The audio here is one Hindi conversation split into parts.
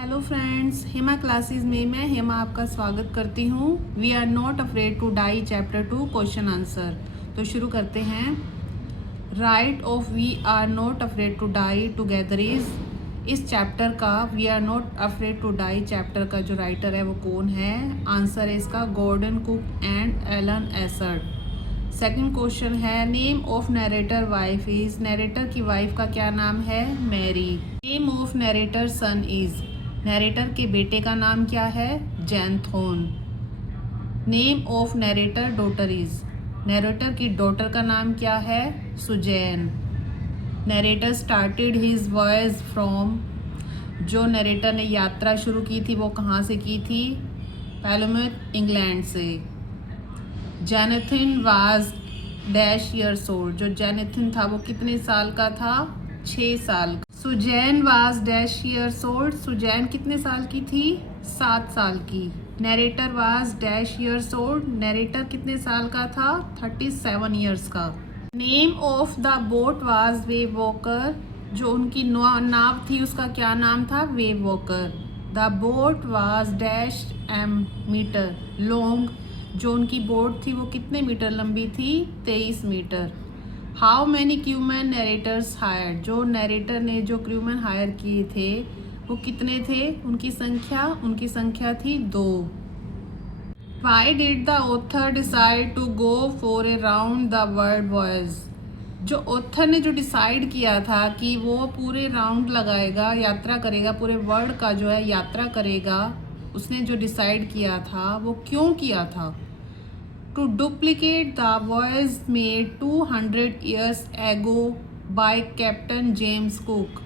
हेलो फ्रेंड्स, हेमा क्लासेस में मैं हेमा आपका स्वागत करती हूँ। We are not afraid to die chapter 2 question answer. तो शुरू करते हैं। Right of we are not afraid to die together is, इस चैप्टर का we are not afraid to die chapter का जो राइटर है वो कौन है? आंसर है इसका गॉर्डन कुक एंड एलन एसर्ड। सेकंड क्वेश्चन है name of narrator wife is, narrator की वाइफ का क्या नाम है? Mary. Name of narrator son is, narrator के बेटे का नाम क्या है? Jonathan. Name of narrator daughter is, narrator की डॉटर का नाम क्या है? Suzanne. Narrator started his voyage from, जो नरेटर ने यात्रा शुरू की थी वो कहाँ से की थी? पैलोमेथ, इंग्लैंड से। जेनेथिन वाज डैश ईयर्स ओल्ड, जो जेनेथिन था वो कितने साल का था? 6 साल का। Suzanne was dash years old, Suzanne कितने साल की थी? 7 साल की। Narrator was dash years old, narrator कितने साल का था? 37 ईयर्स का। Name of the boat was wave walker, जो उनकी नाव थी उसका क्या नाम था? Wave walker. The boat was dash M metre long, जो उनकी बोट थी वो कितने मीटर लंबी थी? 23 metre. How many crewman narrators hire, जो नरेटर ने जो क्रूमैन हायर किए थे वो कितने थे? उनकी संख्या थी 2। Why did the author decide to go for a round the world voyage, जो ऑथर ने जो डिसाइड किया था कि वो पूरे राउंड लगाएगा, यात्रा करेगा, पूरे वर्ल्ड का जो है यात्रा करेगा, उसने जो डिसाइड किया था वो क्यों किया था? To duplicate the voyage made 200 years ago by captain James Cook.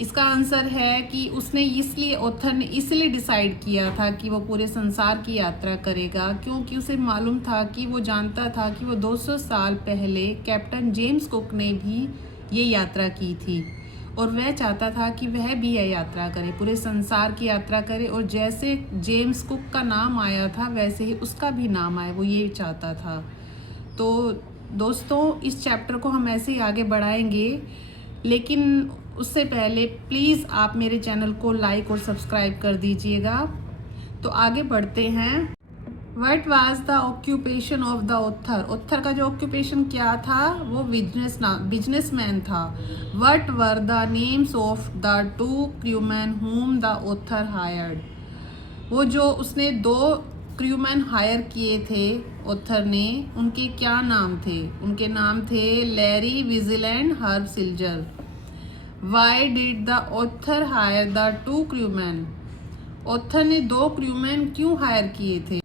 इसका आंसर है कि उसने इसलिए, ऑथर ने इसलिए डिसाइड किया था कि वो पूरे संसार की यात्रा करेगा क्योंकि उसे मालूम था कि वो जानता था कि वो 200 साल पहले कैप्टन जेम्स कुक ने भी ये यात्रा की थी और वह चाहता था कि वह भी यह यात्रा करे, पूरे संसार की यात्रा करे और जैसे जेम्स कुक का नाम आया था वैसे ही उसका भी नाम आए, वो ये चाहता था। तो दोस्तों इस चैप्टर को हम ऐसे ही आगे बढ़ाएंगे, लेकिन उससे पहले प्लीज़ आप मेरे चैनल को लाइक और सब्सक्राइब कर दीजिएगा। तो आगे बढ़ते हैं। What was the occupation of the author, author का जो ऑक्यूपेशन क्या था? वो बिजनेसमैन था। What were the names of the 2 crewman whom the author hired, वो जो उसने 2 क्रूमैन हायर किए थे ऑथर ने, उनके क्या नाम थे? उनके नाम थे Larry Vigil and Herb Seigler. Why did the author hire the 2 crewman, author ने 2 क्रूमैन क्यों हायर किए थे?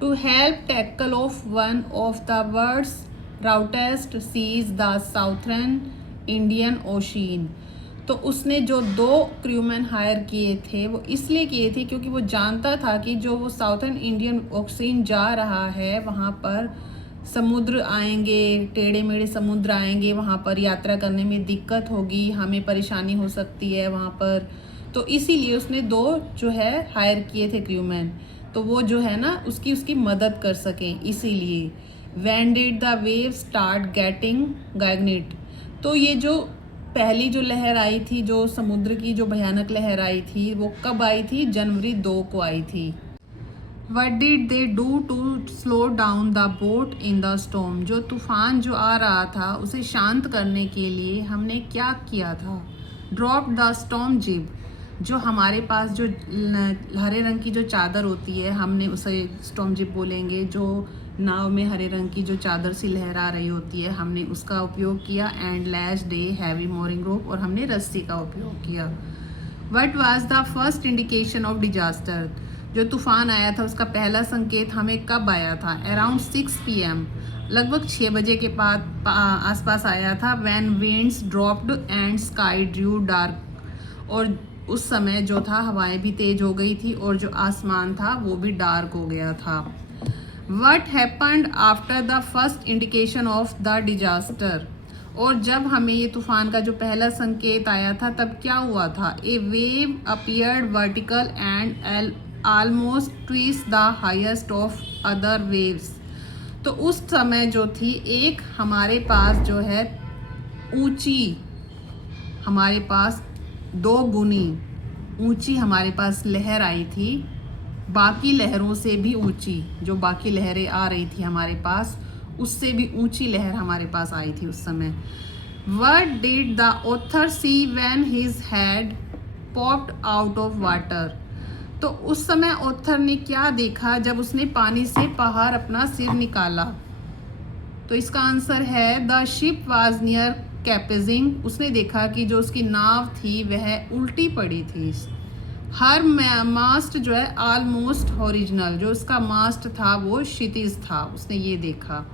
To help tackle of one of the world's roughest seas the southern Indian ocean. तो उसने जो 2 क्रूमैन हायर किए थे वो इसलिए किए थे क्योंकि वो जानता था कि जो वो साउथर्न इंडियन ओशियन जा रहा है वहाँ पर समुद्र आएंगे, टेढ़े मेढ़े समुद्र आएंगे, वहाँ पर यात्रा करने में दिक्कत होगी, हमें परेशानी हो सकती है वहाँ पर। तो इसीलिए उसने 2 जो है हायर किए थे क्रूमैन, तो वो जो है ना उसकी मदद कर सकें इसीलिए। When did the wave start getting gigantic, तो ये जो पहली जो लहर आई थी, जो समुद्र की जो भयानक लहर आई थी, वो कब आई थी? जनवरी 2 को आई थी। What did they do to slow down the boat in the storm, जो तूफान जो आ रहा था उसे शांत करने के लिए हमने क्या किया था? ड्रॉप द स्टॉर्म जिब, जो हमारे पास जो हरे रंग की जो चादर होती है, हमने उसे स्टॉर्म जिब बोलेंगे, जो नाव में हरे रंग की जो चादर सी लहरा रही होती है, हमने उसका उपयोग किया। And lashed heavy mooring rope, और हमने रस्सी का उपयोग किया। What was the first indication of disaster, जो तूफान आया था उसका पहला संकेत हमें कब आया था? अराउंड 6 PM, लगभग 6 बजे के बाद आसपास आया था। When winds dropped and sky Drew dark, और उस समय जो था हवाएं भी तेज हो गई थी और जो आसमान था वो भी डार्क हो गया था। What happened after the first indication of the disaster, और जब हमें ये तूफान का जो पहला संकेत आया था तब क्या हुआ था? A wave appeared vertical and almost twist the highest of other waves, तो उस समय जो थी एक हमारे पास जो है ऊंची, हमारे पास 2 गुनी ऊंची हमारे पास लहर आई थी, बाकी लहरों से भी ऊंची, जो बाकी लहरें आ रही थी हमारे पास उससे भी ऊंची लहर हमारे पास आई थी उस समय। What did the author see when his head popped out of water? तो उस समय ऑथर ने क्या देखा जब उसने पानी से बाहर अपना सिर निकाला? तो इसका आंसर है द शिप वाज नियर कैपेजिंग। उसने देखा कि जो उसकी नाव थी वह उल्टी पड़ी थी। हर मास्ट जो है ऑलमोस्ट हॉरिजनल, जो उसका मास्ट था वो क्षितिज था, उसने ये देखा।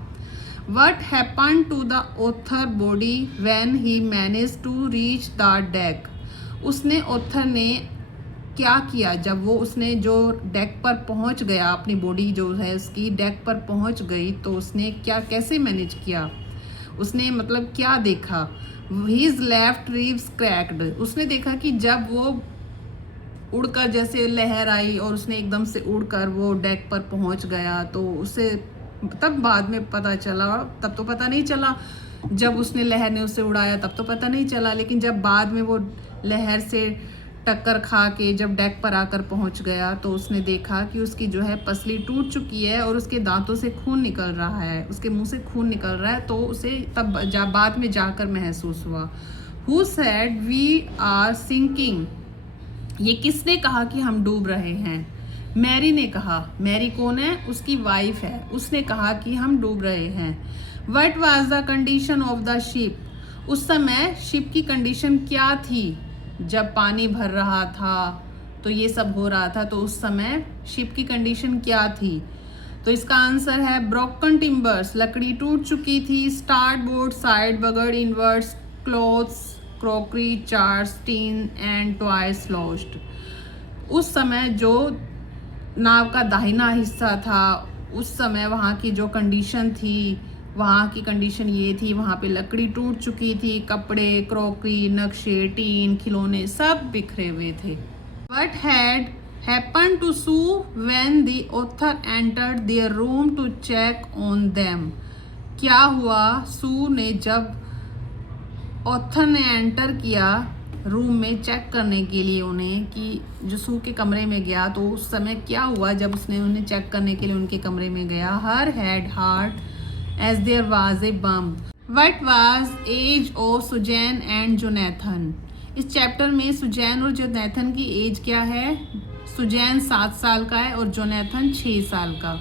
What happened to the author body when he managed to reach the deck? उसने ऑथर ने क्या किया जब वो उसने जो डेक पर पहुंच गया, अपनी बॉडी जो है उसकी डेक पर पहुंच गई, तो उसने क्या कैसे मैनेज किया? उसने मतलब क्या देखा? His left ribs cracked। उसने देखा कि जब वो उड़कर जैसे लहर आई और उसने एकदम से उड़कर वो डेक पर पहुंच गया, तो उसे तब बाद में पता चला, तब तो पता नहीं चला, जब उसने लहर ने उसे उड़ाया तब तो पता नहीं चला, लेकिन जब बाद में वो लहर से टक्कर खा के जब डेक पर आकर पहुंच गया तो उसने देखा कि उसकी जो है पसली टूट चुकी है और उसके दांतों से खून निकल रहा है, उसके मुंह से खून निकल रहा है। तो उसे तब बाद में जाकर महसूस हुआ। Who said we are sinking? ये किसने कहा कि हम डूब रहे हैं? मैरी ने कहा। मैरी कौन है? उसकी वाइफ है। उसने कहा कि हम डूब रहे हैं। What was the condition of the ship? उस समय शिप की कंडीशन क्या थी? जब पानी भर रहा था तो ये सब हो रहा था, तो उस समय शिप की कंडीशन क्या थी? तो इसका आंसर है ब्रोकन टिम्बर्स, लकड़ी टूट चुकी थी। स्टार्ट बोर्ड साइड बगड़ inverts, clothes, crockery, charts, tin and toys lost. उस समय जो नाव का दाहिना हिस्सा था, उस समय वहाँ की जो कंडीशन थी, वहाँ की कंडीशन ये थी, वहाँ पे लकड़ी टूट चुकी थी, कपड़े, क्रॉकरी, नक्शे, टीन, खिलौने सब बिखरे हुए थे। What had happened to Sue when the author entered their room to check on them? क्या हुआ सू ने जब ऑथर ने एंटर किया रूम में चेक करने के लिए उन्हें, कि जो सू के कमरे में गया, तो उस समय क्या हुआ जब उसने उन्हें चेक करने के लिए उनके कमरे में गया? Her head hurt as there was a bump. What was age of Suzanne and Jonathan? इस चैप्टर में सुजैन और जोनाथन की एज क्या है? सुजैन 7 साल का है और जोनाथन 6 साल का।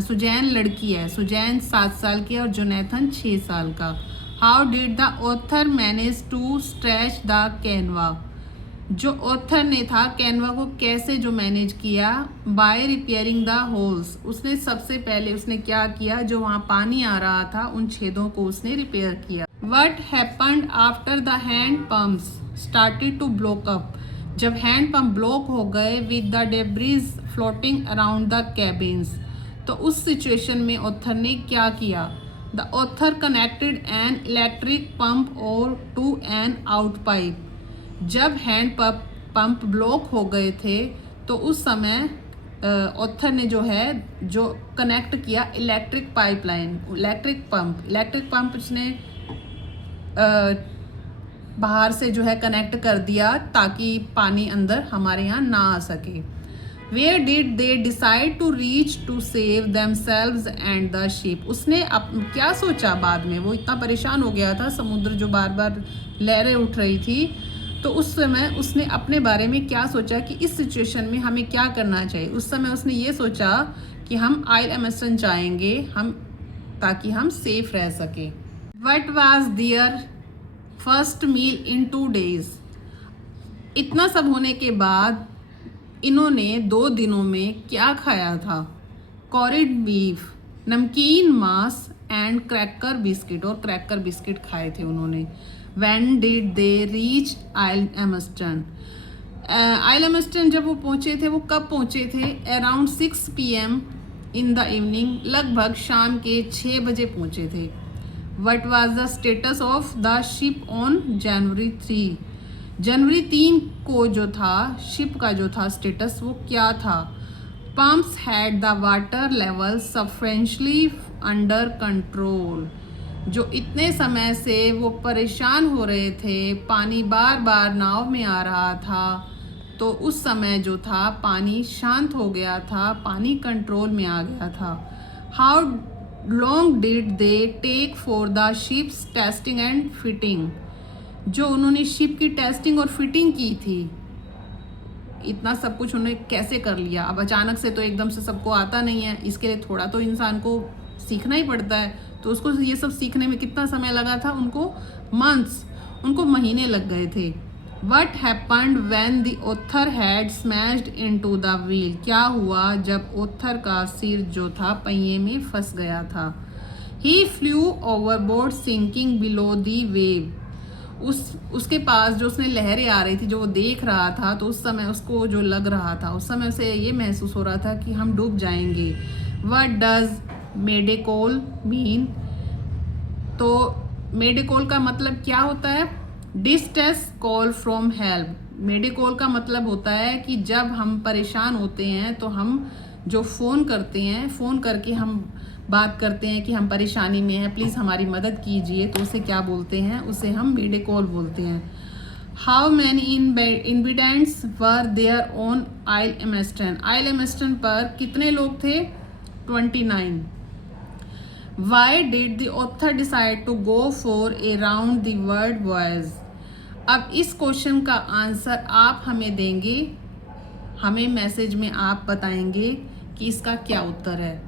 सुजैन लड़की है, सुजैन 7 साल की है और जोनाथन 6 साल का। How did the author manage to stretch the canvas? जो ऑथर ने था कैनवा को कैसे जो मैनेज किया? By repairing the holes. उसने सबसे पहले उसने क्या किया? जो वहाँ पानी आ रहा था उन छेदों को उसने रिपेयर किया। What happened after the hand pumps started to block up? जब हैंड पंप ब्लॉक हो गए with the debris floating around the cabins, तो उस सिचुएशन में ऑथर ने क्या किया? The author connected an electric pump और टू एन आउट पाइप। जब हैंड पंप ब्लॉक हो गए थे तो उस समय ऑथर ने जो है जो कनेक्ट किया इलेक्ट्रिक पाइपलाइन, इलेक्ट्रिक पंप उसने बाहर से जो है कनेक्ट कर दिया ताकि पानी अंदर हमारे यहाँ ना आ सके। Where did they decide to reach to save themselves and the ship? उसने क्या सोचा बाद में? वो इतना परेशान हो गया था, समुद्र जो बार बार लहरें उठ रही थी, तो उस समय उसने अपने बारे में क्या सोचा कि इस सिचुएशन में हमें क्या करना चाहिए? उस समय उसने ये सोचा कि हम आइल एमस्टन जाएंगे ताकि हम सेफ रह सके। What was their first meal in 2 days? इतना सब होने के बाद इन्होंने 2 दिनों में क्या खाया था? कॉरिड बीफ, नमकीन मांस एंड क्रैकर बिस्किट, और क्रैकर बिस्किट खाए थे उन्होंने। When did they reach oil Amsterdam? Ile एमस्टन जब वो पहुँचे थे, वो कब पहुँचे थे? Around 6 PM in the evening, लगभग शाम के 6 बजे पहुँचे थे। What was the status of the ship on January 3? जनवरी 3 को जो था शिप का जो था स्टेटस वो क्या था? Pumps had the water level sufficiently under control. जो इतने समय से वो परेशान हो रहे थे, पानी बार बार नाव में आ रहा था, तो उस समय जो था पानी शांत हो गया था, पानी कंट्रोल में आ गया था। How long did they take for the ships testing and fitting? जो उन्होंने शिप की टेस्टिंग और फिटिंग की थी, इतना सब कुछ उन्होंने कैसे कर लिया? अब अचानक से तो एकदम से सबको आता नहीं है, इसके लिए थोड़ा तो इंसान को सीखना ही पड़ता है। तो उसको ये सब सीखने में कितना समय लगा था? उनको मंथ्स, उनको महीने लग गए थे। What happened when the author had smashed into the wheel? क्या हुआ जब ऑथर का सिर जो था पहिए में फंस गया था? He flew overboard sinking below the wave. उसके पास जो उसने लहरें आ रही थी, जो वो देख रहा था, तो उस समय उसको जो लग रहा था, उस समय उसे ये महसूस हो रहा था कि हम डूब जाएंगे। What does mayday call mean? तो मेडेकोल का मतलब क्या होता है? Distress call from help. Mayday call का मतलब होता है कि जब हम परेशान होते हैं तो हम जो फ़ोन करते हैं, फ़ोन करके हम बात करते हैं कि हम परेशानी में हैं, प्लीज़ हमारी मदद कीजिए, तो उसे क्या बोलते हैं? उसे हम मेडिकोल बोलते हैं। How many inhabitants were there on Ile Amsterdam? Ile Amsterdam पर कितने लोग थे? 29। Why did the author decide to go for a round the world voyage? अब इस क्वेश्चन का आंसर आप हमें देंगे, हमें मैसेज में आप बताएंगे कि इसका क्या उत्तर है।